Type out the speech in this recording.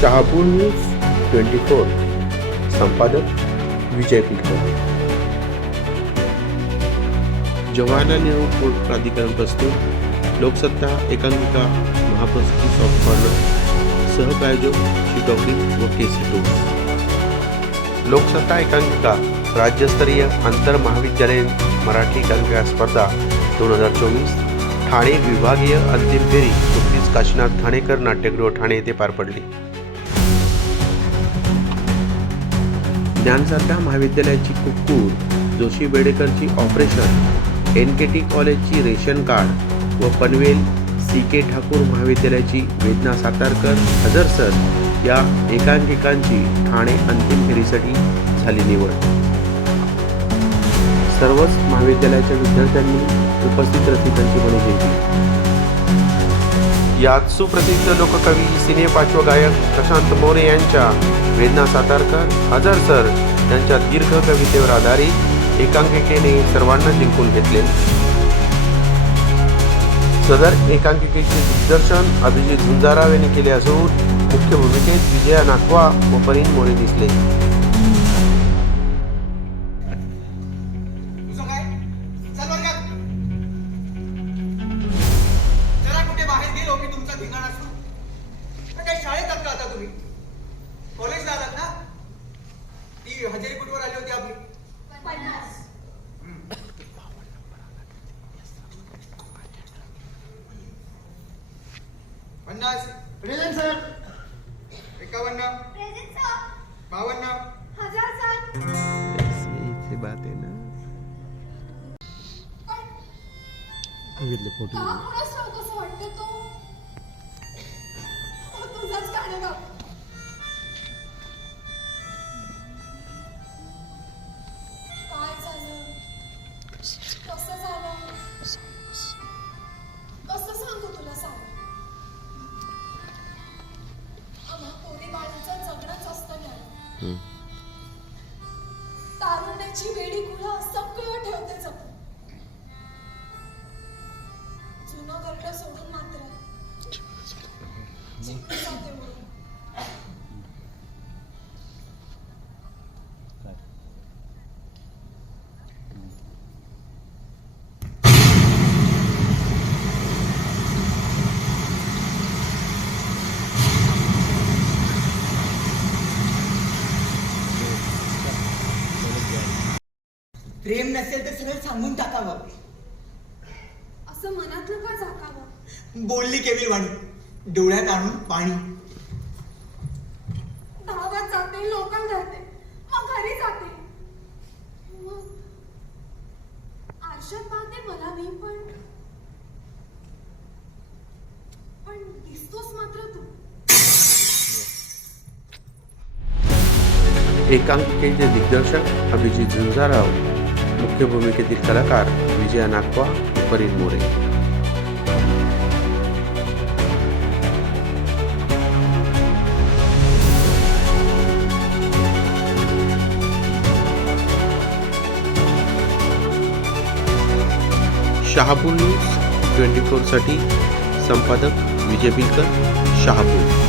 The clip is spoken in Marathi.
Shahapur news twenty four. संपादक विजय पिलकर जवाहरलाल नेहरू पोर्ट प्राधिकरण प्रस्तुत. लोकसत्ता एकांकिका महाप्रस्तुती सॉफ्ट कॉर्नर सहप्रायोजक श्री टॉकिंग व केसी लोकसत्ता एकांकिका राज्यस्तरीय आंतर महाविद्यालयीन मराठी एकांकिका स्पर्धा दोन हजार चोवीस. ठाणे विभागीय अंतिम फेरी नुकतीच काशीनाथ ठाणेकर नाट्यगृह ठाणे येथे पार पडली. ज्ञानसारख्या महाविद्यालयाची कुक्कूर जोशी बेडेकरची ऑपरेशन एन के टी कॉलेजची रेशन कार्ड व पनवेल सी के ठाकूर महाविद्यालयाची वेदना सातारकर हजर सर या एकांकिकांची ठाणे अंतिम फेरीसाठी झाली निवड. सर्वच महाविद्यालयाच्या विद्यार्थ्यांनी उपस्थित रसिकांची मने यात सुप्रसिद्ध लोककवी सिने गायक प्रशांत मोरे यांच्या वेदना सातारकर हजर सर यांच्या दीर्घ कवितेवर आधारित एकांकिकेने सर्वांना जिंकून घेतले. सदर एकांकिकेचे दिग्दर्शन अभिजित झुंजाराव यांनी केले असून मुख्य भूमिकेत विजया नाखवा व परीन मोरे दिसले. की सुरू तर काही शाळेत आहात का आता तुम्ही. कॉलेजला आलात ना? ती हजेरी कुठवर आली होती आपली? पन्नास. Present sir. एकावन्न. बावन्न. काय तारुण्याची वेडी कुळं सगळं ठेवते जपून. जुनं घरटं सोडून प्रेम नसेल तर सरळ सांगून टाकावं. असं मनातलं का झाकावं? बोलली केविल वाणी. डोळ्यात आणून पाणी. धावत जाते लोकं धरते. मग घरी जाते. आरशात पाहते मला मी पण पण दिसतोस मात्र तू. एकांकिकेचे दिग्दर्शक अभिजित झुंजाराव. मुख्य भूमिकेतील कलाकार विजया नागवा परीन मोरे। शहापूर न्यूज़, ट्वेंटी फोरसाठी संपादक विजय बिलकर, शहापूर।